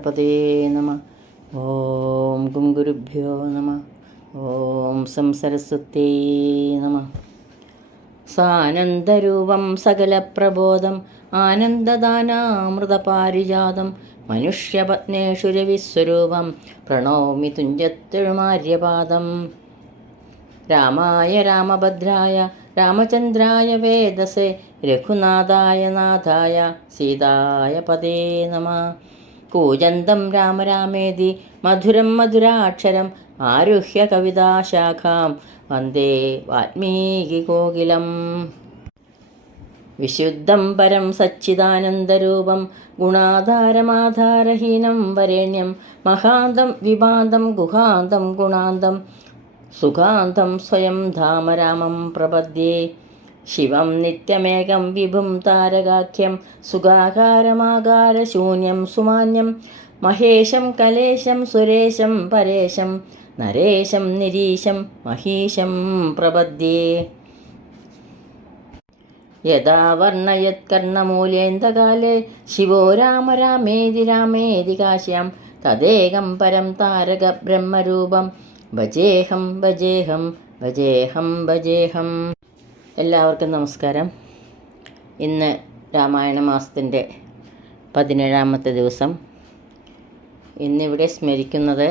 ഗണപതേ നമ. ഓം ഗും ഗുരുഭ്യോ നമ. ഓം സംസരസ്വത്യേ നമ. സാനന്ദരൂപം സകലപ്രബോധം ആനന്ദദാനാമൃതപാരിജാതം മനുഷ്യപത്നേഷു രവിസ്വരൂപം പ്രണോമി തുഞ്ചത്തെഴുമാര്യപാദം. രാമായ രാമഭദ്രായ രാമചന്ദ്രായ വേദസേ രഘുനാഥായ നാഥായ സീതായ പദേ നമ. കൂജന്തം രാമ രാമേതി മധുരം മധുരാക്ഷരം ആരുഹ്യ കവിതാശാഖാം വന്ദേ വാൽമീകികോകിലം. വിശുദ്ധം പരം സച്ചിദാനന്ദരൂപം ഗുണാധാരമാധാരഹീനം വരേണ്യം മഹാന്തം വിഭാന്തം ഗുഹാന്തം ഗുണാന്തം സുഖാന്തം സ്വയം ധാമരാമം പ്രപദ്യേ. ശിവം നിത്യമേകം വിഭും താരകാഖ്യം സുഖാകാരമാകാരശൂന്യം സുമാന്യം മഹേശം കലേശം സുരേശം പരേശം നരേശം നിരീശം മഹീശം പ്രപദ്യേ. യഥാ വർണ്ണയത്കർണമൂലേന്തകാലേ ശിവോ രാമ രാമേതി രാമേതി കാശ്യാം തദേകം പരം താരക ബ്രഹ്മരൂപം ഭജേഹം ഭജേഹം ഭജേഹം ഭജേഹം. എല്ലാവർക്കും നമസ്കാരം. ഇന്ന് രാമായണ മാസത്തിൻ്റെ 17ാമത്തെ ദിവസം. ഇന്നിവിടെ സ്മരിക്കുന്നത്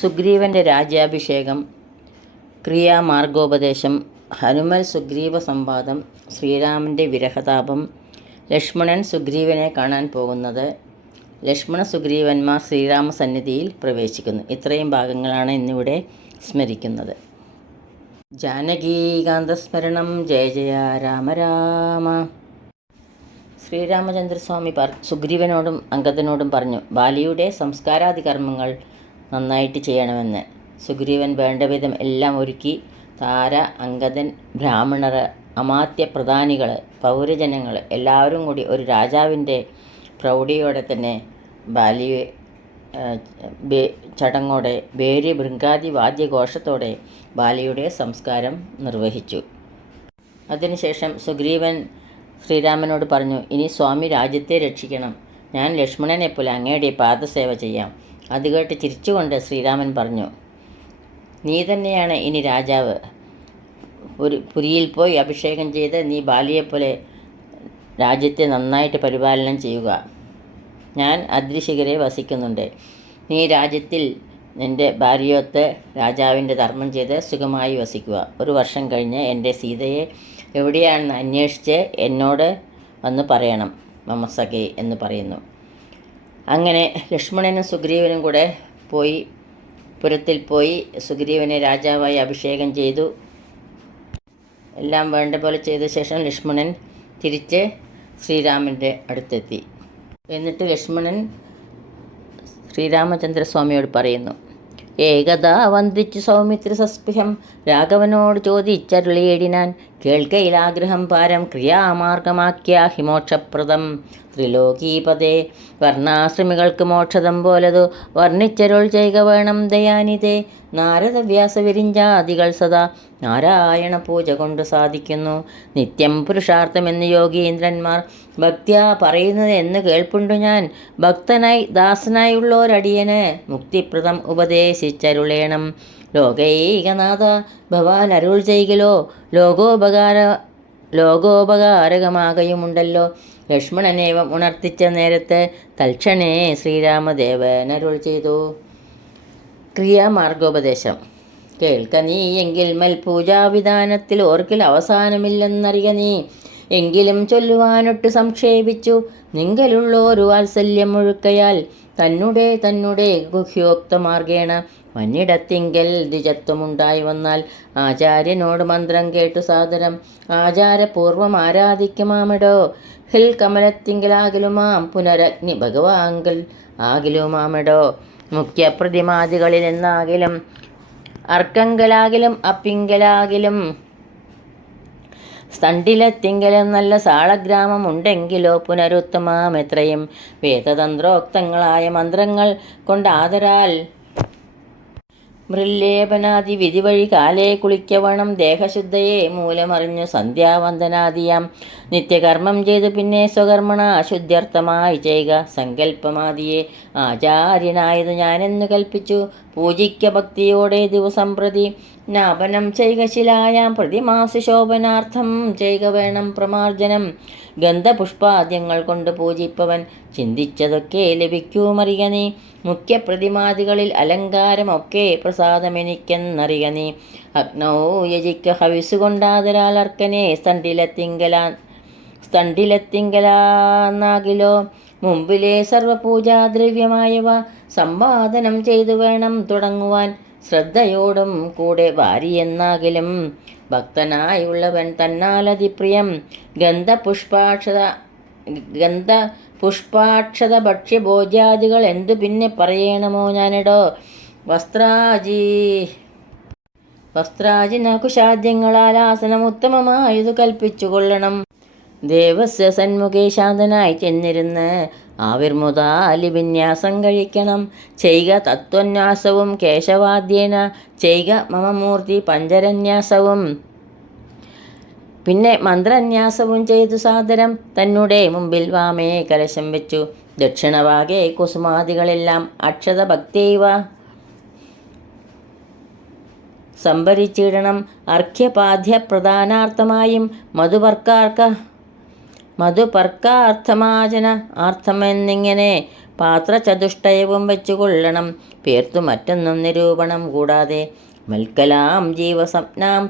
സുഗ്രീവൻ്റെ രാജ്യാഭിഷേകം, ക്രിയാമാർഗോപദേശം, ഹനുമൽ സുഗ്രീവ സംവാദം, ശ്രീരാമൻ്റെ വിരഹതാപം, ലക്ഷ്മണൻ സുഗ്രീവനെ കാണാൻ പോകുന്നത്, ലക്ഷ്മണ സുഗ്രീവന്മാർ ശ്രീരാമസന്നിധിയിൽ പ്രവേശിക്കുന്നു. ഇത്രയും ഭാഗങ്ങളാണ് ഇന്നിവിടെ സ്മരിക്കുന്നത്. ജാനകീകാന്തസ്മരണം. ജയ ജയ രാമ രാമ. ശ്രീരാമചന്ദ്രസ്വാമി സുഗ്രീവനോടും അംഗദനോടും പറഞ്ഞു, ബാലിയുടെ സംസ്കാരാദി കർമ്മങ്ങൾ നന്നായിട്ട് ചെയ്യണമെന്ന്. സുഗ്രീവൻ വേണ്ടവിധം എല്ലാം ഒരുക്കി. താര, അംഗദൻ, ബ്രാഹ്മണർ, അമാത്യ പ്രധാനികൾ, പൗരജനങ്ങൾ എല്ലാവരും കൂടി ഒരു രാജാവിൻ്റെ പ്രൗഢിയോടെ തന്നെ ബാലിയെ ചടങ്ങോടെ വേര് ഭൃങ്കാദി വാദ്യഘോഷത്തോടെ ബാലിയുടെ സംസ്കാരം നിർവഹിച്ചു. അതിനുശേഷം സുഗ്രീവൻ ശ്രീരാമനോട് പറഞ്ഞു, ഇനി സ്വാമി രാജ്യത്തെ രക്ഷിക്കണം. ഞാൻ ലക്ഷ്മണനെപ്പോലെ അങ്ങയുടെ പാദസേവ ചെയ്യാം. അത് കേട്ട് ചിരിച്ചുകൊണ്ട് ശ്രീരാമൻ പറഞ്ഞു, നീ തന്നെയാണ് ഇനി രാജാവ്. ഒരു പുരിയിൽ പോയി അഭിഷേകം ചെയ്ത് നീ ബാലിയെപ്പോലെ രാജ്യത്തെ നന്നായിട്ട് പരിപാലനം ചെയ്യുക. ഞാൻ അദ്രിശിഖരെ വസിക്കുന്നുണ്ട്. നീ രാജ്യത്തിൽ നിൻ്റെ ഭാര്യയൊത്ത് രാജാവിൻ്റെ ധർമ്മം ചെയ്ത് സുഖമായി വസിക്കുക. 1 വർഷം കഴിഞ്ഞ് എൻ്റെ സീതയെ എവിടെയാണെന്ന് അന്വേഷിച്ച് എന്നോട് വന്ന് പറയണം. മമസഖേ എന്ന് പറയുന്നു. അങ്ങനെ ലക്ഷ്മണനും സുഗ്രീവനും കൂടെ പുരത്തിൽ പോയി സുഗ്രീവനെ രാജാവായി അഭിഷേകം ചെയ്തു. എല്ലാം വേണ്ട പോലെ ചെയ്ത ശേഷം ലക്ഷ്മണൻ തിരിച്ച് ശ്രീരാമൻ്റെ അടുത്തെത്തി. എന്നിട്ട് ലക്ഷ്മണൻ ശ്രീരാമചന്ദ്രസ്വാമിയോട് പറയുന്നു, ഏകദാ വന്ദിച്ചു സൗമിത്ര സസ്പൃഹം രാഘവനോട് ചോദിച്ചരുളിയേടിനാൻ കേൾക്കയിലാഗ്രഹം പാരം ക്രിയാമാർഗമാക്കിയ ഹിമോക്ഷപ്രദം ത്രിലോകീപതേ. വർണ്ണാശ്രമികൾക്ക് മോക്ഷതം പോലതു വർണ്ണിച്ചരുൾ ചെയ്യുക വേണം ദയാനിതേ. നാരദവ്യാസ വിരിഞ്ചാദികൾ സദാ നാരായണ പൂജ കൊണ്ട് സാധിക്കുന്നു. നിത്യം പുരുഷാർത്ഥമെന്ന് യോഗീന്ദ്രന്മാർ ഭക്ത്യാ പറയുന്നത് എന്ന് കേൾപ്പുണ്ടു ഞാൻ. ഭക്തനായി ദാസനായുള്ളോരടിയന് മുക്തിപ്രദം ഉപദേശിച്ചരുളേണം. ലോകൈകനാഥ ഭവാൻ അരുൾ ചെയ്യലോ ലോകോപകാരകമാകയുമുണ്ടല്ലോ. ലക്ഷ്മണനേവം ഉണർത്തിച്ച നേരത്ത് തൽക്ഷണേ ശ്രീരാമദേവൻ അരുൾ ചെയ്തു. ക്രിയാമാർഗോപദേശം. കേൾക്ക നീ എങ്കിൽ മൽപൂജാവിധാനത്തിൽ ഓർക്കിൽ അവസാനമില്ലെന്നറിയ നീ. എങ്കിലും ചൊല്ലുവാനൊട്ട് സംക്ഷേപിച്ചു നിങ്കലുള്ളോരു വാത്സല്യം മുഴുക്കയാൽ തന്നെ ഗുഹ്യോക്തമാർഗേണ മന്നിടത്തിങ്കൽ ദ്വിജത്വമുണ്ടായി വന്നാൽ ആചാര്യനോട് മന്ത്രം കേട്ടു സാദരം ആചാരപൂർവം ആരാധിക്കുമാമിടോ. ഹിൽ കമലത്തിങ്കലാകിലുമാം പുനരഗ്നി ഭഗവാങ്കൽ ആകിലുമാമിടോ. മുഖ്യ പ്രതിമാദികളിൽ എന്നാകിലും അർക്കങ്കലാകിലും അപ്പിങ്കലാകിലും സ്തണ്ടിലെത്തിങ്കലും നല്ല സാളഗ്രാമം ഉണ്ടെങ്കിലോ പുനരുത്തമാം എത്രയും വേദതന്ത്രോക്തങ്ങളായ മന്ത്രങ്ങൾ കൊണ്ടാദരാൽ മൃല്ലേപനാദി വിധി വഴി കാലേ കുളിക്കവണം ദേഹശുദ്ധയെ മൂലമറിഞ്ഞു സന്ധ്യാവന്ദനാദിയാം നിത്യകർമ്മം ചെയ്തു പിന്നെ സ്വകർമ്മണ ശുദ്ധ്യർത്ഥമായി ചെയ്യുക. സങ്കല്പമാദിയെ ആചാര്യനായത് ഞാനെന്നു കൽപ്പിച്ചു. പൂജിക്ക ഭക്തിയോടെ ദിവസം പ്രതി ജ്ഞാപനം ചെയ്യുക. ശിലായാം പ്രതിമാസ ശോഭനാർത്ഥം ചെയ്യുക വേണം പ്രമാർജനം. ഗന്ധപുഷ്പാദ്യങ്ങൾ കൊണ്ട് പൂജിപ്പവൻ ചിന്തിച്ചതൊക്കെ ലഭിക്കുമറിയ നീ. മുഖ്യ പ്രതിമാദികളിൽ അലങ്കാരമൊക്കെ പ്രസാദമെനിക്കെന്നറിയ നീ. അഗ്നൗ യജിക്ക ഹവിസുകൊണ്ടാതരാൽ അർക്കനെ സ്തണ്ടിലെത്തിങ്കലാന്നാകിലോ. മുമ്പിലെ സർവപൂജാദ്രവ്യമായവ സമ്പാദനം ചെയ്തു വേണം തുടങ്ങുവാൻ. ശ്രദ്ധയോടും കൂടെ വാരിയെന്നാകിലും ഭക്തനായുള്ളവൻ തന്നാലതിപ്രിയം. ഗന്ധപുഷ്പാക്ഷത ഭക്ഷ്യഭോജ്യാദികൾ എന്തു പിന്നെ പറയണമോ ഞാനിടോ. വസ്ത്രാജിന കുശാദ്യങ്ങളാൽ ആസനം ഉത്തമമായതു കൽപ്പിച്ചു കൊള്ളണം. ദേവസ്യ സന്മുഖേ ശാന്തനായി ചെന്നിരുന്ന് ആവിർമുദാലിവിന്യാസം കഴിക്കണം. ചെയ്യുക തത്വന്യാസവും കേശവാദ്യേന ചെയ്യുക മമമൂർത്തി പഞ്ചരന്യാസവും. പിന്നെ മന്ത്രന്യാസവും ചെയ്തു സാദരം തന്നെ മുമ്പിൽ വാമേ കലശം വെച്ചു. ദക്ഷിണഭാഗേ കുസുമാദികളെല്ലാം അക്ഷത ഭക്തൈവ സംഭരിച്ചിടണം. അർഘ്യപാദ്യ പ്രധാനാർത്ഥമായും മധുപർക്കാർത്ഥമാചന ആർത്ഥമെന്നിങ്ങനെ പാത്രചതുഷ്ടയവും വെച്ചുകൊള്ളണം. പേർത്തു മറ്റൊന്നും നിരൂപണം കൂടാതെ മൽക്കലാം ജീവസപ്നാം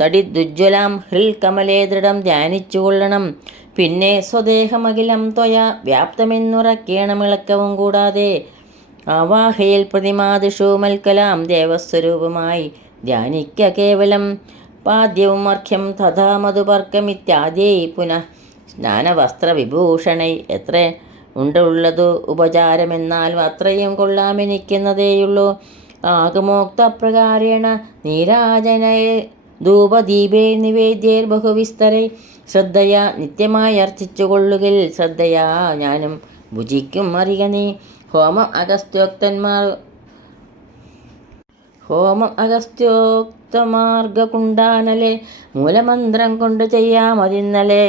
തടിദുജ്വലാം ഹൃൽ കമലേ ദൃഢം ധ്യാനിച്ചുകൊള്ളണം. പിന്നെ സ്വദേഹമഖിലം ത്വയാ വ്യാപ്തമെന്നുറക്കേണമിളക്കവും കൂടാതെ ആവാഹയിൽ പ്രതിമാദിഷു മൽക്കലാം ദേവസ്വരൂപമായി ധ്യാനിക്ക കേവലം. പാദ്യവും അർഘ്യം തഥാ മധുപർക്കമിത്യാദ്യൈ പുനഃ സ്നാനവസ്ത്രവിഭൂഷണൈ. എത്ര ഉണ്ടുള്ളതു ഉപചാരമെന്നാൽ അത്രയും കൊള്ളാമെനിക്കുന്നതേയുള്ളൂ. ആഗമോക്തപ്രകാരേണ നീരാജനൈ ധൂപദീപേ നിവേദ്യേർ ബഹുവിസ്തരൈ. ശ്രദ്ധയാ നിത്യമായി അർച്ചിച്ചുകൊള്ളുകിൽ ശ്രദ്ധയാ ഞാനും ഭുജിക്കും അറിയ നീ. ഹോമം അഗസ്ത്യോക്തമാർഗകുണ്ടാനലെ മൂലമന്ത്രം കൊണ്ട് ചെയ്യാമതിന്നലെ.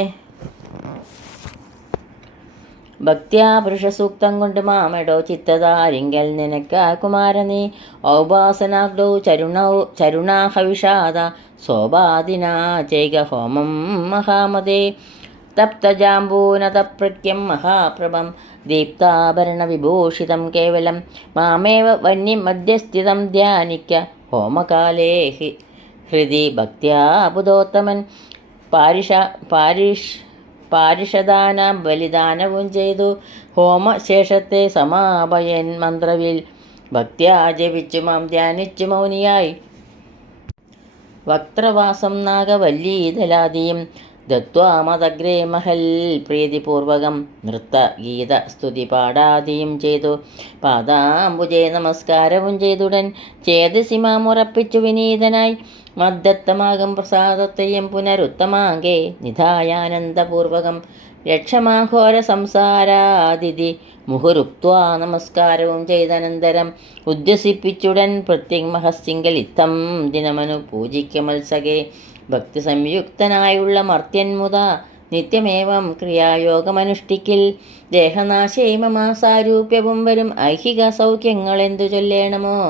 ഭക്ത്യാ പുരുഷസൂക്തം കൊണ്ട് മാമെടോ ചിത്തതാരിങ്കൽ നിനക്ക കുമാരനീ. ഔപാസനാഗ്ധൗ ചരുണാഹവിഷാദ സോപാദിനാ ചെയ്ക ഹോമം മഹാമതേ. തപ്തജാംബൂനതപ്രക്യം മഹാപ്രഭം ദീപ്താഭരണവിഭൂഷിതം കേവലം. മാമേവ വന്യം മധ്യസ്ഥിതം ധ്യാനിക്ക ഹോമകാലേ ഹൃദി ഭക്ത്യാ ബുധോത്തമൻ. പാരിഷദാനാം ബലിദാനവും ചെയ്തു ഹോമശേഷത്തെ സമാപയൻ മന്ത്രവിൽ ഭക്ത്യാ ജപിച്ചു മാം ധ്യാനിച്ചു മൗനിയായി. വക്ത്രവാസം നാഗവല്ലീതലാദിയും ദത്വാ മതഗ്രേ മഹൽ പ്രീതിപൂർവകം നൃത്തഗീത സ്തുതി പാടാദിയും ചെയ്തു. പാദാംബുജേ നമസ്കാരവും ചെയ്തുടൻ ചേതസി മാമുറപ്പിച്ചു വിനീതനായി. മദ്ദത്തമാകും പ്രസാദത്തെയും പുനരുത്തമാകെ നിധായാനന്ദപൂർവകം രക്ഷമാഘോര സംസാരാതിഥി മുഹുരുക്വാ നമസ്കാരവും ചെയ്തനന്തരം ഉദ്യസിപ്പിച്ചുടൻ പ്രത്യഗ്മഹസിങ്കൽ ഇത്തം ദിനമനു പൂജിക്ക മത്സകേ. ഭക്തി സംയുക്തനായുള്ള മർത്യന്മുത നിത്യമേവം ക്രിയായോഗമനുഷ്ഠിക്കിൽ ദേഹനാശേ മമാസാരൂപ്യവും വരും ഐഹിക സൗഖ്യങ്ങളെന്തു ചൊല്ലേണമോ.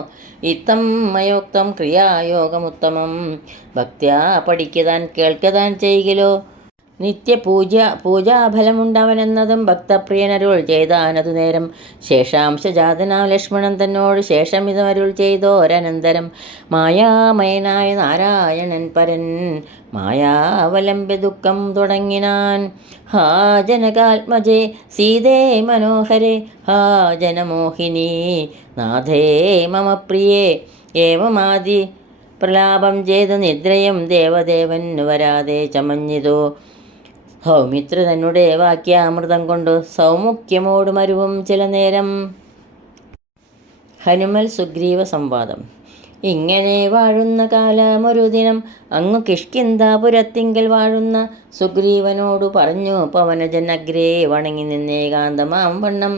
ഇത്തം മയോക്തം ക്രിയായോഗമുത്തമം ഭക്ത്യാ പഠിക്കതാൻ കേൾക്കതാൻ ചെയ്യലോ. പൂജാഫലമുണ്ടവനെന്നതും ഭക്തപ്രിയനരുൾ ചെയ്താനതു നേരം. ശേഷാംശജാതനാം ലക്ഷ്മണൻ തന്നോട് ശേഷം ഇതമരുൾ ചെയ്തോരനന്തരം. മായാമയനായ നാരായണൻ പരൻ മായാവലംബ്യ ദുഃഖം തുടങ്ങിനാൻ. ഹാ ജനകാത്മജേ സീതേ മനോഹരേ ഹാ ജനമോഹിനീ നാഥേ മമ പ്രിയേ. ഏവമാദി പ്രലാപം ചെയ്തു നിദ്രയും ദേവദേവൻ വരാതെ ചമഞ്ഞിതോ. സൗമിത്ര തന്നെ വാക്യാമൃതം കൊണ്ടു സൗമുഖ്യമോട് മരുവും ചില നേരം. ഹനുമൽ സുഗ്രീവ സംവാദം. ഇങ്ങനെ വാഴുന്ന കാലമൊരു ദിനം അങ്ങു കിഷ്കിന്ധാപുരത്തിങ്കൽ വാഴുന്ന സുഗ്രീവനോടു പറഞ്ഞു പവനജൻ അഗ്രേ വണങ്ങി നിന്നേകാന്തമാം വണ്ണം.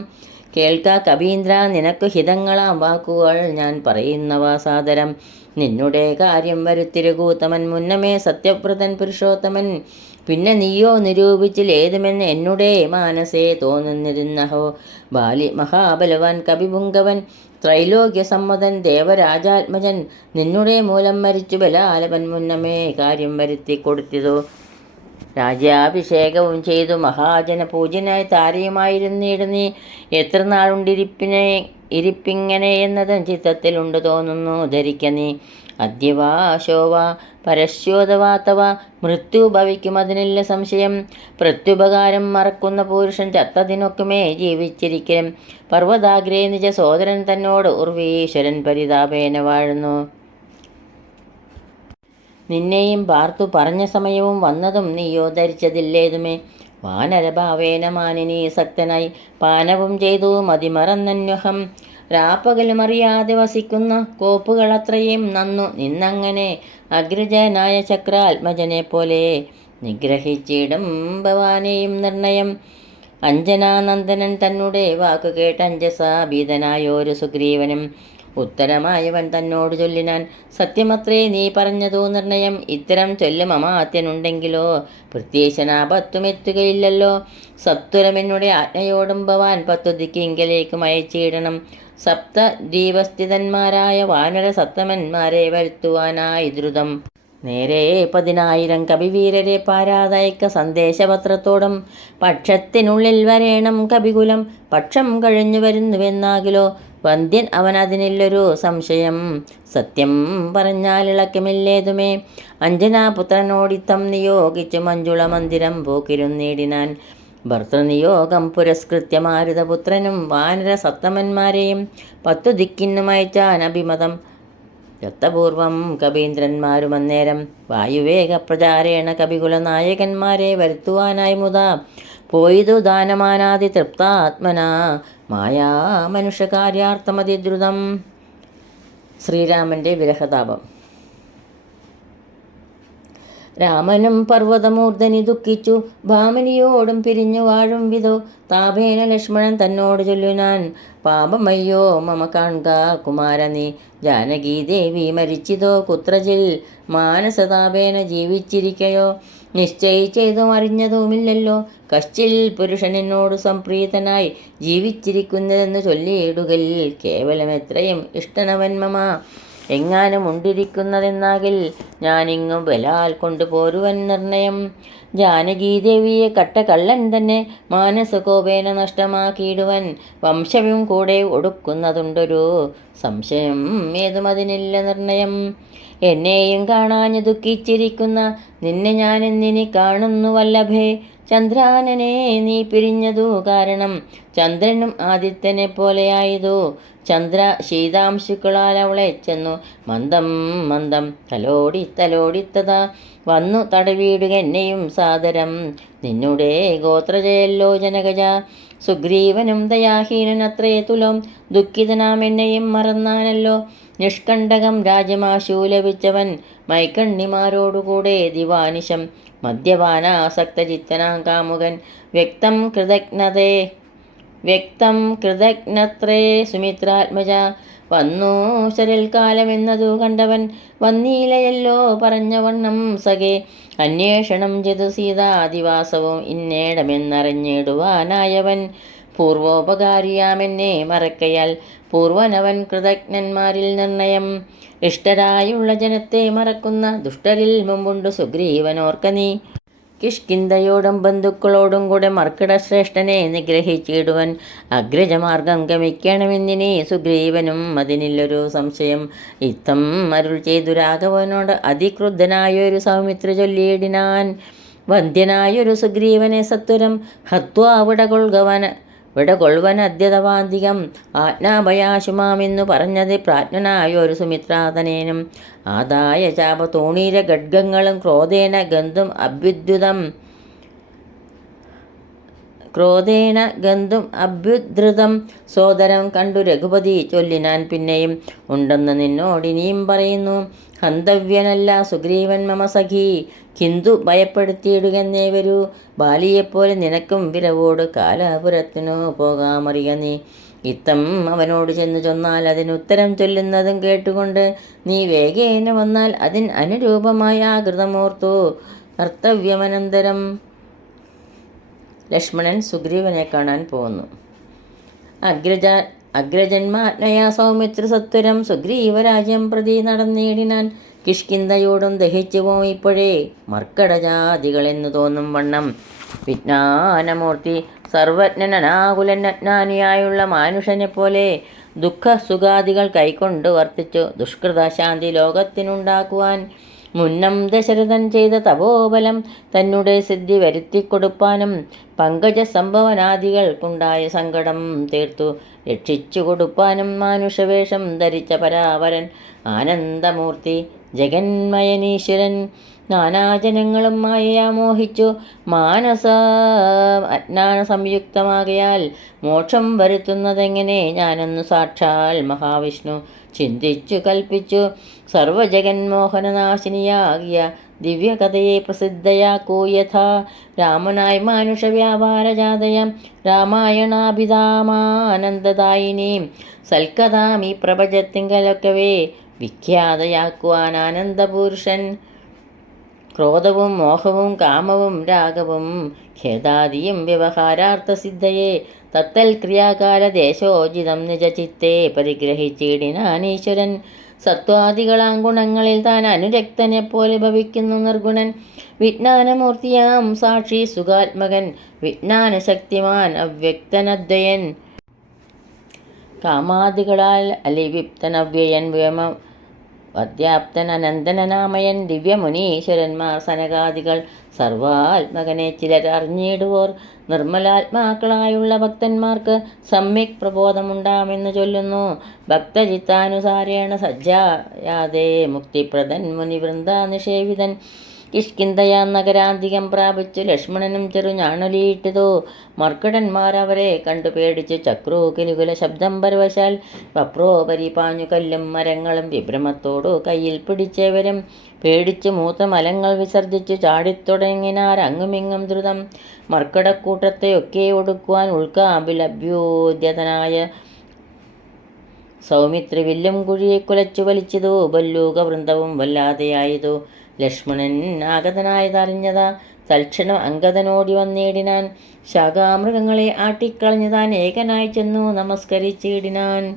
കേൾക്ക കവീന്ദ്ര നിനക്കു ഹിതങ്ങളാം വാക്കുകൾ ഞാൻ പറയുന്നവ സാദരം. നിന്നുടെ കാര്യം വരുത്തിരകൂത്തമൻ മുന്നമേ സത്യവ്രതൻ പുരുഷോത്തമൻ. പിന്നെ നീയോ നിരൂപിച്ചിലേതുമെന്ന് എന്നുടെ മാനസേ തോന്നുന്നിരുന്നഹോ. ബാലി മഹാബലവാൻ കവിപുങ്കവൻ ത്രൈലോക്യസമ്മതൻ ദേവരാജാത്മജൻ നിന്നുടെ മൂലം മരിച്ചു ബലാലവൻ മുന്നമേ കാര്യം വരുത്തി കൊടുത്തിതോ. രാജ്യാഭിഷേകവും ചെയ്തു മഹാജന പൂജ്യനായി താരയുമായിരുന്നിട നീ എത്ര ഇരിപ്പിങ്ങനെ എന്നതും ചിത്തത്തിലുണ്ട് തോന്നുന്നു ധരിക്ക നീ. അദ്യവാ ശോവാ പരശ്യോതവാത്തവ മൃത്യു ഭവിക്കും അതിനില്ല സംശയം. പ്രത്യുപകാരം മറക്കുന്ന പുരുഷൻ ചത്തതിനൊക്കുമേ ജീവിച്ചിരിക്കലും. പർവ്വതാഗ്രേ നിജ സോദരൻ തന്നോട് ഉർവീശ്വരൻ പരിതാപേന വാഴുന്നു. നിന്നെയും പാർത്തു പറഞ്ഞ സമയവും വന്നതും നീയോ ധരിച്ചതില്ലേതുമേ. വാനരഭാവേന മാനിനി സക്തനായി പാനവും ചെയ്തു മതിമറന്നന്വഹം. രാപ്പകലുമറിയാതെ വസിക്കുന്ന കോപ്പുകളത്രയും നന്നു നിന്നങ്ങനെ അഗ്രജനായ ചക്രാത്മജനെ പോലെ നിഗ്രഹിച്ചിടും ഭവാനെയും നിർണയം. അഞ്ജനാനന്ദനൻ തന്നുടെ വാക്കു കേട്ടഞ്ജസാ ഭീതനായോരു സുഗ്രീവനും ഉത്തരമായവൻ തന്നോട് ചൊല്ലിനാൻ. സത്യമത്രേ നീ പറഞ്ഞതു നിർണയം. ഇത്തരം ചൊല്ലും അമാത്യനുണ്ടെങ്കിലോ പ്രത്യേശനാപത്തുമെത്തുകയില്ലല്ലോ. സത്വരമെന്നുടെ ആജ്ഞയോടും ഭവാൻ 10 ദിക്കിങ്കലേക്കും അയച്ചിടണം. സപ്തദ്വീപസ്ഥിതന്മാരായ വാനര സപ്തമന്മാരെ വരുത്തുവാനായി ദ്രുതം. നേരെ 10,000 കവിവീരരെ പാരാതയക്ക സന്ദേശപത്രത്തോടും. പക്ഷത്തിനുള്ളിൽ വരേണം കവികുലം. പക്ഷം കഴിഞ്ഞു വരുന്നുവെന്നാകിലോ വന്ധ്യൻ അവനതിനില്ലൊരു സംശയം. സത്യം പറഞ്ഞാലിളക്കമില്ലേതുമേ. അഞ്ജനാപുത്രനോടിത്തം നിയോഗിച്ചു മഞ്ജുള മന്ദിരം പോക്കിരുന്നേടിനാൻ. ഭർത്തൃനിയോഗം പുരസ്കൃത്യ മാരുതപുത്രനും വാനര സപ്തമന്മാരെയും 10 ദിക്കിന്നുമയച്ചാൻ അഭിമതം. രക്തപൂർവം കവീന്ദ്രന്മാരും അന്നേരം വായുവേഗ പ്രചാരേണ കവികുല നായകന്മാരെ വരുത്തുവാനായി മുതാ പോയിതു ദാനമാനാതി തൃപ്താത്മനാ മായാ മനുഷ്യകാര്യാർത്ഥമതിദ്രുതം. ശ്രീരാമൻ്റെ വിരഹതാപം. രാമനും പർവ്വതമൂർധനി ദുഃഖിച്ചു ഭാമിനിയോടും പിരിഞ്ഞു വാഴും വിധോ. താപേന ലക്ഷ്മണൻ തന്നോട് ചൊല്ലുനാൻ. പാപമയ്യോ മമ കാൺക കുമാര നീ. ജാനകീദേവി മരിച്ചിതോ കുത്രജിൽ മാനസതാപേന ജീവിച്ചിരിക്കയോ. നിശ്ചയിച്ചതും അറിഞ്ഞതുമില്ലല്ലോ കശ്ചിൽ പുരുഷനെന്നോട് സംപ്രീതനായി ജീവിച്ചിരിക്കുന്നതെന്ന് ചൊല്ലിയിടുകൽ കേവലം എത്രയും ഇഷ്ടനവൻ മമ. എങ്ങാനും ഉണ്ടിരിക്കുന്നതെന്നാകിൽ ഞാനിങ്ങും ബലാൽ കൊണ്ടുപോരുവൻ നിർണയം. ജാനകീദേവിയെ കള്ളൻ തന്നെ മാനസകോപേന നഷ്ടമാക്കിയിടുവൻ. വംശവും കൂടെ ഒടുക്കുന്നതുണ്ടൊരു സംശയം ഏതുമതിനില്ല നിർണയം. എന്നെയും കാണാഞ്ഞു ദുഃഖിച്ചിരിക്കുന്ന നിന്നെ ഞാനെന്നിനി കാണുന്നു വല്ലഭേ. ചന്ദ്രാനനെ നീ പിരിഞ്ഞതു കാരണം ചന്ദ്രനും ആദിത്യനെ പോലെയായതു. ചന്ദ്ര ശീതാംശുക്കളാൽ അവളെ ചെന്നു മന്ദം മന്ദം തലോടിത്തതാ വന്നു തടവീടുക എന്നെയും സാദരം. നിന്നുടെ ഗോത്രജയല്ലോ ജനകജ. സുഗ്രീവനും ദയാഹീനനത്രേ തുലോം ദുഃഖിതനാം എന്നെയും മറന്നാനല്ലോ. നിഷ്കണ്ടകം രാജ്യമാശൂലപിച്ചവൻ മൈക്കണ്ണിമാരോടുകൂടെ ദിവാനിശം. മദ്യപാനാസക്തചിത്തനാം കാമുകൻ വ്യക്തം കൃതജ്ഞത്രേ സുമിത്രാത്മജ. വന്നു ശരൽക്കാലമെന്നതു കണ്ടവൻ വന്നീലയല്ലോ പറഞ്ഞവണ്ണം സഖേ. അന്വേഷണം ചെയ്തു സീതാദിവാസവും ഇന്നേടമെന്നറിഞ്ഞിടുവാനായവൻ. പൂർവോപകാരിയാമെന്നെ മറക്കയാൽ പൂർവനവൻ കൃതജ്ഞന്മാരിൽ നിർണയം. ഇഷ്ടരായുള്ള ജനത്തെ മറക്കുന്ന ദുഷ്ടരിൽ മുമ്പുണ്ട് സുഗ്രീവനോർക്ക നീ. കിഷ്കിന്ധയോടും ബന്ധുക്കളോടും കൂടെ മർക്കിടശ്രേഷ്ഠനെ നിഗ്രഹിച്ചിടുവൻ. അഗ്രജമാർഗം ഗമിക്കണമെന്നിനി സുഗ്രീവനും അതിനില്ലൊരു സംശയം. ഇത്തം അരുൾ ചെയ്തു രാഘവനോട് അതിക്രുദ്ധനായൊരു സൗമിത്ര ചൊല്ലിയിടിനാൻ. വന്ധ്യനായൊരു സുഗ്രീവനെ സത്വരം ഹത്വാ വിടകൊൾവനദ്യതവാന്തികം. ആജ്ഞാഭയാശുമാമെന്നു പറഞ്ഞത് പ്രാജ്ഞനായൊരു സുമിത്രാതനേനും. ആദായ ചാപതോണീര ഖഡ്ഗങ്ങളും ക്രോധേന ഗന്ധും അഭ്യുദ്ധൃതം. സോദരം കണ്ടു രഘുപതി ചൊല്ലിനാൻ പിന്നെയും. ഉണ്ടെന്ന് നിന്നോടിനിയും പറയുന്നു. ഹന്തവ്യനല്ല സുഗ്രീവൻ മമ സഖി. കിന്തു ഭയപ്പെടുത്തിയിടുകെന്നേ വരൂ. ബാലിയെപ്പോലെ നിനക്കും വിരവോട് കാലാപുരത്തിനു പോകാമറിയ നീ. ഇത്തം അവനോട് ചെന്ന് ചൊന്നാൽ അതിനുത്തരം ചൊല്ലുന്നതും കേട്ടുകൊണ്ട് നീ വേഗേന വന്നാൽ അനുരൂപമായ ആകൃതമോർത്തു കർത്തവ്യമനന്തരം. ലക്ഷ്മണൻ സുഗ്രീവനെ കാണാൻ പോകുന്നു. അഗ്രജന്മാജ്ഞയാ സൗമിത്രസത്വരം സുഗ്രീവരാജ്യം പ്രതി നടന്നേടിനാൻ. കിഷ്കിന്ധയോടും ദഹിച്ചു പോയിപ്പോഴേ മർക്കടജാതികളെന്നു തോന്നും വണ്ണം വിജ്ഞാനമൂർത്തി സർവജ്ഞനാകുലൻ അജ്ഞാനിയായുള്ള മാനുഷനെപ്പോലെ ദുഃഖസുഖാദികൾ കൈക്കൊണ്ട് വർത്തിച്ചു ദുഷ്കൃതശാന്തി ലോകത്തിനുണ്ടാക്കുവാൻ മുന്നം ദശരഥൻ ചെയ്ത തപോബലം തന്നെ സിദ്ധി വരുത്തിക്കൊടുപ്പാനും പങ്കജ സംഭവനാദികൾക്കുണ്ടായ സങ്കടം തീർത്തു രക്ഷിച്ചു കൊടുപ്പാനും മാനുഷവേഷം ധരിച്ച പരാവരൻ ആനന്ദമൂർത്തി ജഗന്മയനീശ്വരൻ നാനാജനങ്ങളും മായയാ മോഹിച്ചു മാനസ അജ്ഞാന സംയുക്തമാകയാൽ മോക്ഷം വരുത്തുന്നതെങ്ങനെ ഞാനെന്നു സാക്ഷാൽ മഹാവിഷ്ണു ചിന്തിച്ചു കൽപ്പിച്ചു. സർവജഗന്മോഹനനാശിനിയാകിയ ദിവ്യകഥയെ പ്രസിദ്ധയാക്കൂ യഥാ രാമനായി മാനുഷ വ്യാപാരജാതയം രാമായണാഭിധാമാനന്ദദായിനീം സൽക്കഥാം ഈ പ്രപഞ്ചത്തിങ്കലൊക്കവേ വിഖ്യാതയാക്കുവാൻ ആനന്ദപുരുഷൻ. ക്രോധവും മോഹവും കാമവും രാഗവും ഖേദാദിയും വ്യവഹാരാർത്ഥസിദ്ധയെ തത്തൽ ക്രിയാകാലദേശോചിതം നിജചിത്തെ പരിഗ്രഹിച്ചിടിനാനീശ്വരൻ. സത്വാദികളാം ഗുണങ്ങളിൽ താൻ അനുരക്തനെപ്പോലെ ഭവിക്കുന്നു നിർഗുണൻ. വിജ്ഞാനമൂർത്തിയാം സാക്ഷി സുഖാത്മകൻ വിജ്ഞാനശക്തിമാൻ അവ്യക്തനദ്വയൻ. കാമാദികളാൽ അലിവിപ്തനവ്യയൻ അധ്യാപ്തനനന്ദനനാമയൻ. ദിവ്യമുനീശ്വരന്മാർ സനകാദികൾ സർവാത്മകനെ ചിലരറിഞ്ഞിടുവോർ. നിർമ്മലാത്മാക്കളായുള്ള ഭക്തന്മാർക്ക് സമ്യക് പ്രബോധമുണ്ടാമെന്ന് ചൊല്ലുന്നു. ഭക്തചിത്താനുസാരേണ സജ്ജായാതേ മുക്തിപ്രദൻ മുനിവൃന്ദ നിഷേവിതൻ. കിഷ്കിന്ധയാ നഗരാന്തികം പ്രാപിച്ചു ലക്ഷ്മണനും ചെറുഞാണലിയിട്ടതോ മർക്കടന്മാരവരെ കണ്ടു പേടിച്ചു ചക്രൂ കിലുകുല ശബ്ദം പരവശാൽ വപ്രോപരി പാഞ്ഞു കല്ലും മരങ്ങളും വിഭ്രമത്തോടു കയ്യിൽ പിടിച്ചവരും പേടിച്ചു മൂത്രമലങ്ങൾ വിസർജിച്ചു ചാടിത്തുടങ്ങിനാർ അങ്ങുമിങ്ങും ദ്രുതം. മർക്കടക്കൂട്ടത്തെയൊക്കെ ഒടുക്കുവാൻ ഉൾക്കാമ്പിൽ അഭ്യൂദ്യതനായ സൗമിത്രി വില്ലും കുഴിയെ കുലച്ചു വലിച്ചതു ബല്ലൂക വൃന്ദവും വല്ലാതെയായതു. ലക്ഷ്മണൻ ആഗതനായതറിഞ്ഞതാ തൽക്ഷണം അങ്കദനോടി വന്നേടിനാൻ. ശാഖാമൃഗങ്ങളെ ആട്ടിക്കളഞ്ഞു താൻ ഏകനായി ചെന്നു നമസ്കരിച്ചിടിനാൻ.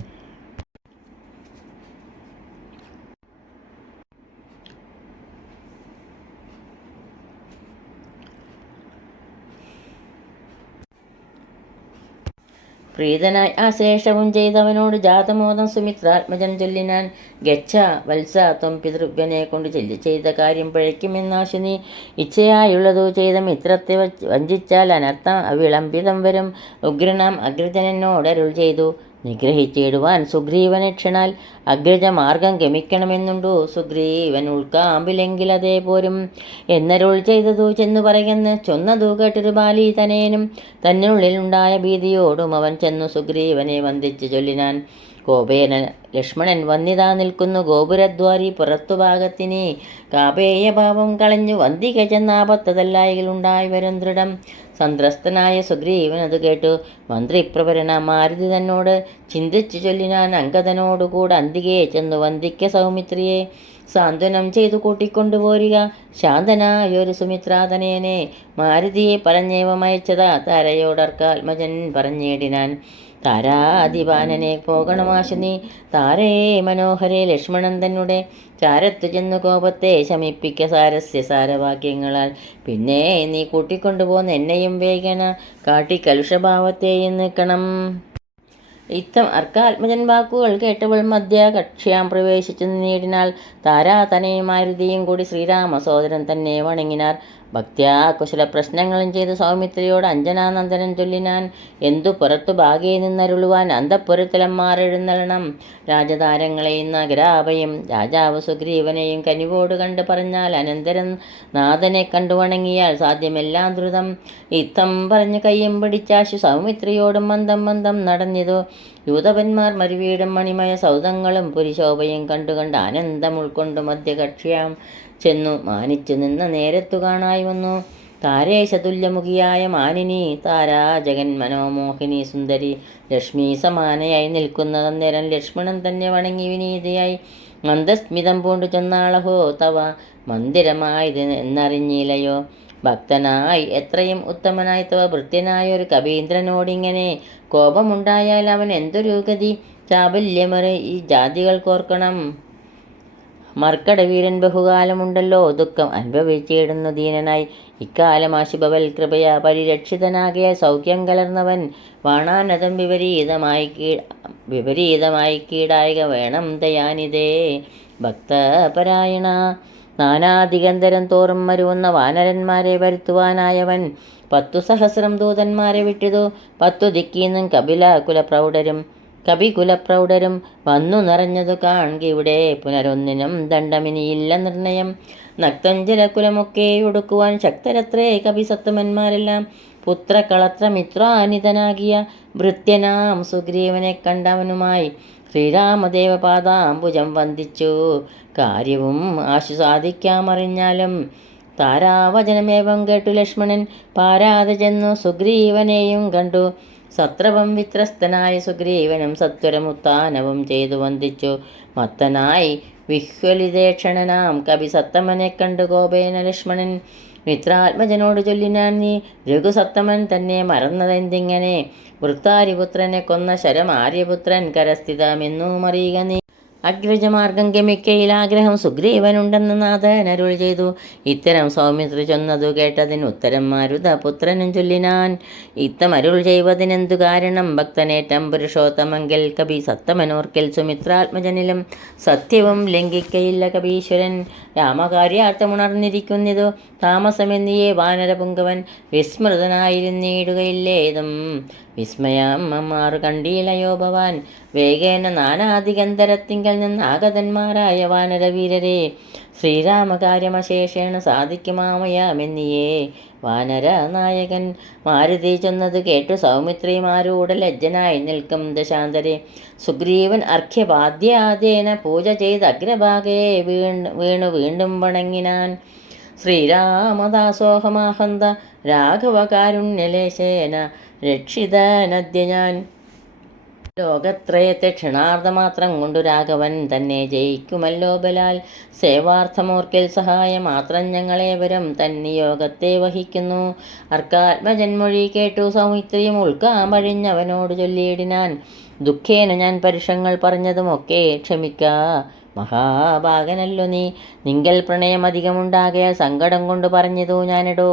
പ്രീതനായി ആശ്ലേഷവും ചെയ്തവനോട് ജാതമോദം സുമിത്രാത്മജൻ ചൊല്ലിനാൻ. ഗച്ഛ വത്സ ത്വം പിതൃവ്യനെ കൊണ്ട് ചെയ്ത കാര്യം പഴയ്ക്കുമെന്നാശു നീ. ഇച്ഛയായുള്ളതു ചെയ്ത മിത്രത്തെ വഞ്ചിച്ചാൽ അനർത്ഥം അവിളംബിതം വരും. ഉഗ്രനാം അഗ്രജനോടരുൾ ചെയ്തു നിഗ്രഹിച്ചിടുവാൻ സുഗ്രീവനക്ഷണാൽ. അഗ്രജമാർഗം ഗമിക്കണമെന്നുണ്ടു സുഗ്രീവൻ ഉൾക്കാമ്പിലെങ്കിൽ അതേ പോരും എന്നരുൾ ചെയ്തതു ചെന്നു പറയുന്നു. ചൊന്നതു കേട്ടൊരു ബാലി തനേനും തന്നുള്ളിലുണ്ടായ ഭീതിയോടും അവൻ ചെന്നു സുഗ്രീവനെ വന്ദിച്ചു ചൊല്ലിനാൻ. കോപേന ലക്ഷ്മണൻ വന്നിതാ നിൽക്കുന്നു ഗോപുരദ്വാരി പുറത്തുഭാഗത്തിനി. കാപേയഭാവം കളഞ്ഞു വന്തിക ചെന്നാപത്തതല്ലായികളുണ്ടായി വരും ദൃഢം. സന്ത്രസ്തനായ സുഗ്രീവനത് കേട്ടു മന്ത്രിപ്രവരണ മാരുതി തന്നോട് ചിന്തിച്ചു ചൊല്ലിനാൻ. അങ്കദനോടുകൂടെ അന്തികെ ചെന്നു വന്ദിക്ക സൗമിത്രിയെ സാന്ത്വനം ചെയ്തു കൂട്ടിക്കൊണ്ടുപോരുക. ശാന്തനായൊരു സുമിത്രാതനയനെ മാരുതിയെ പറഞ്ഞേവമയച്ചതാ താരയോടർക്കാത്മജൻ പറഞ്ഞേടിനാൻ. താരാധിപാനനെ പോകണമാശു നീ. താരേ മനോഹരെ ലക്ഷ്മണൻ തന്നെ ചാരത്തു ചെന്നു കോപത്തെ ശമിപ്പിക്ക സാരസ്യ സാരവാക്യങ്ങളാൽ. പിന്നെ നീ കൂട്ടിക്കൊണ്ടുപോന്ന് എന്നെയും വേഗന കാട്ടി കലുഷഭാവത്തെയും നിൽക്കണം. ഇത്തം അർക്കാത്മജൻ വാക്കുകൾ കേട്ടവൾ മധ്യ കക്ഷ്യാം പ്രവേശിച്ചു നേടിനാൾ. താരാതനയും മാരുതിയും കൂടി ശ്രീരാമ സോദരൻ തന്നെ വണങ്ങിനാർ. ഭക്ത്യാ കുശല പ്രശ്നങ്ങളും ചെയ്ത് സൗമിത്രിയോട് അഞ്ജനാനന്ദനൻ ചൊല്ലിനാൻ. എന്തു പുറത്തു ഭാഗേ നിന്നരുളുവാൻ അന്തഃപുരത്തിലന്മാരെഴുന്നള്ളണം. രാജതാരങ്ങളെയും നഗരാഭയും രാജാവ് സുഗ്രീവനെയും കനിവോട് കണ്ട് പറഞ്ഞാൽ അനന്തരം നാഥനെ കണ്ടു വണങ്ങിയാൽ സാധ്യമെല്ലാം ദ്രുതം. ഇത്തം പറഞ്ഞു കയ്യും പിടിച്ചാശു സൗമിത്രിയോടും മന്ദം മന്ദം നടന്നിതു. യൂതപന്മാർ മരുവീടും മണിമയ സൗധങ്ങളും പുരിശോഭയും കണ്ടുകണ്ട് ആനന്ദം ഉൾക്കൊണ്ടു മധ്യകക്ഷ്യാം ചെന്നു മാനിച്ചു നിന്ന നേരത്തു കാണായി വന്നു. താരേശതുല്യമുഖിയായ മാനിനി താരാ ജഗന്മനോമോഹിനി സുന്ദരി ലക്ഷ്മി സമാനയായി നിൽക്കുന്നതന്നേരം ലക്ഷ്മണൻ തന്നെ വണങ്ങി വിനീതയായി മന്ദസ്മിതം പൂണ്ടു ചെന്നാളഹോ തവ മന്ദിരമായത് എന്നറിഞ്ഞില്ലയോ. ഭക്തനായി എത്രയും ഉത്തമനായി തവ ഭൃത്യനായൊരു കവീന്ദ്രനോടിങ്ങനെ കോപമുണ്ടായാൽ അവൻ എന്തൊരു ഗതി. ചാബല്യമേറെ ഈ ജാതികൾക്കോർക്കണം. മർക്കടവീരൻ ബഹുകാലമുണ്ടല്ലോ ദുഃഖം അനുഭവിച്ചിടുന്നു ദീനനായി. ഇക്കാലം ആശുഭവൽ കൃപയാ പരിരക്ഷിതനാകിയ സൗഖ്യം കലർന്നവൻ വാണാനതം വിപരീതമായി കീടായിക വേണം ദയാനിതേ. ഭക്തപരായണ നാനാദിഗന്ധരം തോറും മരുവുന്ന വാനരന്മാരെ വരുത്തുവാനായവൻ 10 സഹസ്രം ദൂതന്മാരെ വിട്ടിതു. 10 ദിക്കീന്നും കപികുലപ്രൗഢരും വന്നു നിറഞ്ഞതു കാൺകിവിടെ. പുനരൊന്നിനും ദണ്ഡമിനിയില്ല നിർണയം. നക്തഞ്ജലകുലമൊക്കെ ഒടുക്കുവാൻ ശക്തരത്രേ കപിസത്തമന്മാരെല്ലാം. പുത്രകളത്രമിത്രാനിതനാകിയ ഭൃത്യനാം സുഗ്രീവനെ കണ്ടവനുമായി ശ്രീരാമദേവപാദാംബുജം വന്ദിച്ചു. കാര്യവും ആശു സാധിക്കാമറിഞ്ഞാലും താരാവചനമേവം കേട്ടു ലക്ഷ്മണൻ പാരാതെ ചെന്നു സുഗ്രീവനെയും കണ്ടു. സത്രപം വിത്രസ്തനായ സുഗ്രീവനും സത്വരമുത്ഥാനവും ചെയ്തു വന്ദിച്ചു. മത്തനായി വിഹ്വലിതേക്ഷണനാം കപിസത്തമനെ കണ്ടു കോപേന ലക്ഷ്മണൻ മിത്രാത്മജനോട് ചൊല്ലിനാൻ, നീ രഘുസത്തമൻ തന്നെ മറന്നതെന്തിങ്ങനെ? വൃത്താരിപുത്രനെ കൊന്ന ശരം ആര്യപുത്രൻ കരസ്ഥിതമെന്നും അറിയുക നീ. അഗ്രജമാർഗം ഗമിക്കയിൽ ആഗ്രഹം സുഗ്രീവനുണ്ടെന്ന് നാഥൻ അരുൾ ചെയ്തു. ഇത്തരം സൗമിത്രി ചൊന്നതു കേട്ടതിന് ഉത്തരം മാരുതപുത്രനും ചൊല്ലിനാൻ, ഇത്തമരുൾ ചെയ്വതിനെന്തു കാരണം? ഭക്തനേറ്റം പുരുഷോത്തമങ്കൽ കപി സത്തമനോർക്കൽ സുമിത്രാത്മജനിലും സത്യവും ലംഘിക്കയില്ല കപീശ്വരൻ. രാമകാര്യാർത്ഥമുണർന്നിരിക്കുന്നിതു താമസമെന്നിയേ വാനരപുങ്കവൻ വിസ്മൃതനായിരുന്നിടുകയില്ലേതും. വിസ്മയം മാറു കണ്ടീലയോ ഭവാൻ. വേഗേന നാനാദിഗന്ധരത്തിങ്കൽ നിന്നാഗതന്മാരായ വാനരവീരരെ ശ്രീരാമകാര്യമശേഷേണ സാധിക്കുമാമയാമെന്നിയേ. വാനര നായകൻ മാരുതി ചെന്നത് കേട്ടു സൗമിത്രിമാരൂടെ ലജ്ജനായി നിൽക്കും ദശാന്തരെ. സുഗ്രീവൻ അർഘ്യപാദ്യാദേന പൂജ ചെയ്ത് അഗ്രഭാഗേ വീണു വീണ്ടും വണങ്ങിനാൻ. ശ്രീരാമദാസോഹമാഹന്ത രാഘവകാരുണ്യലേശേന രക്ഷിതനദ്യ ഞാൻ. ലോകത്രയത്തെ ക്ഷണാർദ്ധമാത്രം കൊണ്ടു രാഘവൻ തന്നെ ജയിക്കുമല്ലോ ബലാൽ. സേവാർത്ഥമോർക്കൽ സഹായമാത്രം ഞങ്ങളേവരും തന്നിയോഗത്തെ വഹിക്കുന്നു. അർക്കാത്മജന്മൊഴി കേട്ടു സൗമിത്രിയും ഉൾക്കാമഴിഞ്ഞവനോട് ചൊല്ലിയിടിനാൻ, ദുഃഖേന ഞാൻ പരുഷങ്ങൾ പറഞ്ഞതുമൊക്കെ ക്ഷമിക്ക. മഹാഭാഗനല്ലോ നീ. നിങ്കൽ പ്രണയം അധികമുണ്ടാകയാൽ സങ്കടം കൊണ്ട് പറഞ്ഞതു ഞാനെടോ.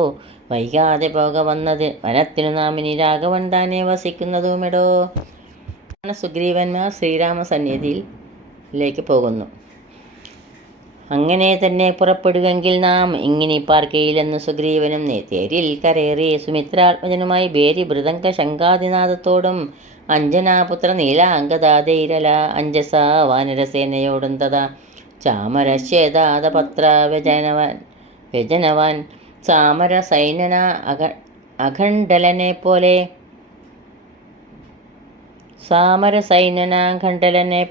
വൈകാതെ പോക വന്നത് വനത്തിനു നാം ഇനി രാഘവൻ താനെ വസിക്കുന്നതുമെടോ. സുഗ്രീവന്മാർ ശ്രീരാമസന്നിധിയിലേക്ക് പോകുന്നു. അങ്ങനെ തന്നെ പുറപ്പെടുകെങ്കിൽ നാം ഇങ്ങനെ പാർക്കയിലെന്ന് സുഗ്രീവനും തേരിൽ കരേറി സുമിത്രാത്മജനുമായി ഭേരി മൃദംഗ ശങ്കാദിനാഥത്തോടും അഞ്ജനാപുത്ര നീലാംഗദാതൈരല അഞ്ജസ വാനരസേനയോടും തഥാ ചാമരശ്വേതാദപത്ര വ്യജനവാൻ ചാമര സൈനന അഖണ്ഡലനെ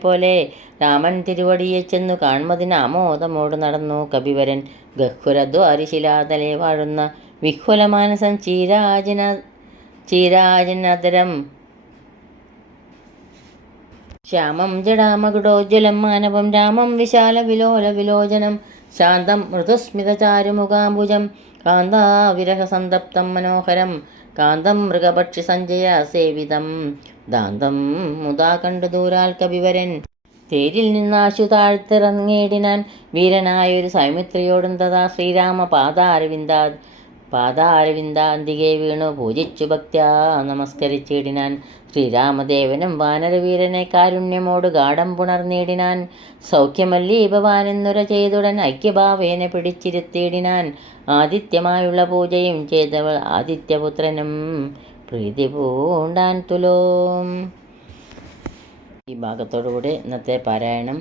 പോലെ രാമൻ തിരുവടിയെ ചെന്നു കാൺമതിന് ആമോദമോട് നടന്നു കപിവരൻ. ഗഹ്വരദ്വാരിശിലാതലെ വാഴുന്ന വിഹ്വലമാനസം ചീരാജനതരം ശ്യാമം ജടാമകുടോജ്വലം മാനവം രാമം വിശാല വിലോല വിലോചനം ശാന്തം മൃദുസ്മിതചാരുമുഖാംബുജം കാന്താവിരഹസന്തപ്തം മനോഹരം കാന്തം മൃഗപക്ഷി സഞ്ജയ സേവിതം ദാന്തം മുതാ കണ്ടു ദൂരാൽ കപിവരൻ. തേരിൽ നിന്നാശു താഴ്ത്തിറങ്ങിയിടിനാൻ വീരനായൊരു സൗമിത്രിയോടും തഥാ ശ്രീരാമ പാദാരവിന്ദാന്തികെ വീണു പൂജിച്ചു ഭക്ത്യാ നമസ്കരിച്ചിടിനാൻ. ശ്രീരാമദേവനും വാനരവീരനെ കാരുണ്യമോട് ഗാഠം പുണർന്നിടിനാൻ. സൗഖ്യമല്ലീ ഭവാനെന്നുര ചെയ്തുടൻ ഐക്യഭാവേന പിടിച്ചിരുത്തിയിടിനാൻ. ആദിത്യമായുള്ള പൂജയും ചെയ്തവൾ ആദിത്യപുത്രനും പ്രീതി പൂണ്ടാൻ തുലോം. ഈ ഭാഗത്തോടുകൂടി ഇന്നത്തെ പാരായണം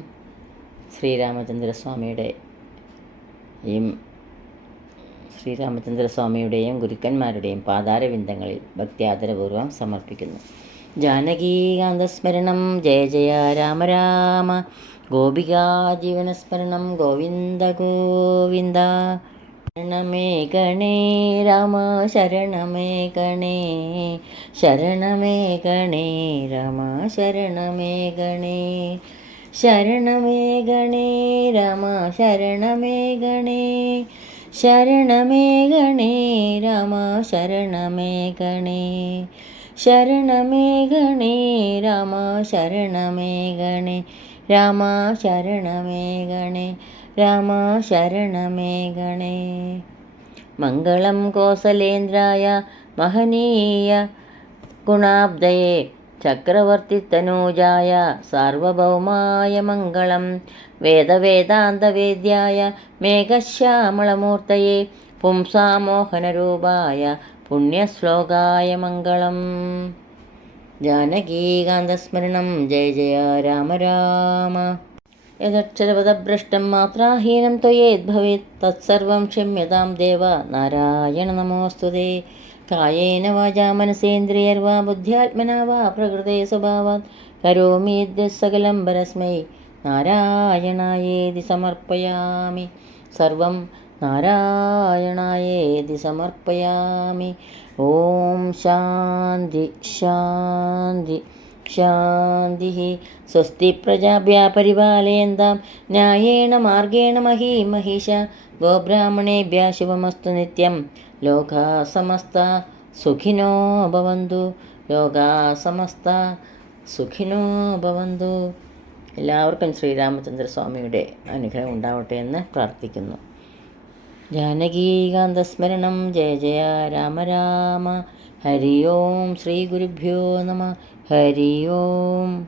ശ്രീരാമചന്ദ്രസ്വാമിയുടെയും ഗുരുക്കന്മാരുടെയും പാതാരവിന്ദങ്ങളിൽ ഭക്തി സമർപ്പിക്കുന്നു. ജാനകീകാന്തസ്മരണം ജയ ജയ രാമ രാമ. ഗോപികാ ജീവനസ്മരണം ഗോവിന്ദ ഗോവിന്ദ. ശരണമേ ഗണേ രാമ ശരണമേ ഗണേ ശരണമേ ഗണേ രാമ ശരണമേ ഗണേ ശരണമേ ഗണേ രാമ ശരണമേ ഗണേ ശരണമേ ഗണേ രാമ ശരണമേ ഗണേ ശരണമേ ഗണേ രാമ ശരണമേ ഗണേ രാമ ശരണമേ ഗണേ രാമ ശരണമേ ഗണേ. മംഗളം കോസലേന്ദ്രായ മഹനീയ ഗുണാബ്ദയേ ചക്രവർത്തിതനൂജായ സാർവഭൗമായ മംഗളം വേദവേദാന്തവേദ്യായ മേഘശ്യാമളമൂർത്തയേ പുംസാമോഹനരൂപായ പുണ്യശ്ലോകായ മംഗളം. ജാനകീകാന്തസ്മരണം ജയ ജയ രാമ രാമ. യദക്ഷരപദഭ്രഷ്ടം മാത്രാഹീനം ത്വയേദ്ഭവേത് തത്സർവം ക്ഷമ്യതാം ദേവ നാരായണ നമോസ്തുതേ. കായേന വാചാ മനസേന്ദ്രിയർവാ ബുദ്ധ്യാത്മനാ വാ പ്രകൃതേ സ്വഭാവാത് കരോമി യദ്യത് സകലം പരസ്മൈ നാരായണായേതി സമർപ്പയാമി. സർവം നാരായണായേതി സമർപ്പയാമി. ഓം ശാന്തി ശാന്തി ശാന്തി. സ്വസ്തി പ്രജാഭ്യ പരിപാലയന്താം ന്യായേണ മാർഗേണ മഹീം മഹിഷാ ഗോബ്രാഹ്മണേഭ്യ ശുഭമസ്തു നിത്യം. ലോകാ സമസ്ത സുഖിനോ ഭവന്തു. ലോകാ സമസ്ത സുഖിനോ ഭവന്തു. എല്ലാവർക്കും ശ്രീരാമചന്ദ്രസ്വാമിയുടെ അനുഗ്രഹം ഉണ്ടാവട്ടെ എന്ന് പ്രാർത്ഥിക്കുന്നു. ജാനകീകാന്തസ്മരണം ജയ ജയ രാമ രാമ. ഹരി ഓം. ശ്രീ ഗുരുഭ്യോ നമ. ഹരി ഓം.